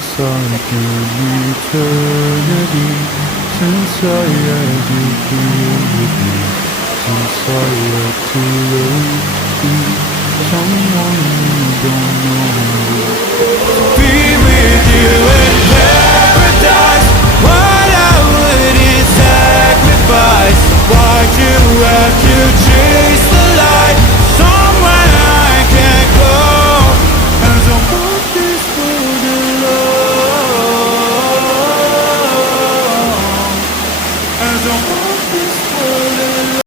feels like an eternity since I had you here with me, since I had to be someone you don't know. Be with you in paradise, what I wouldn't sacrifice. Why'd you have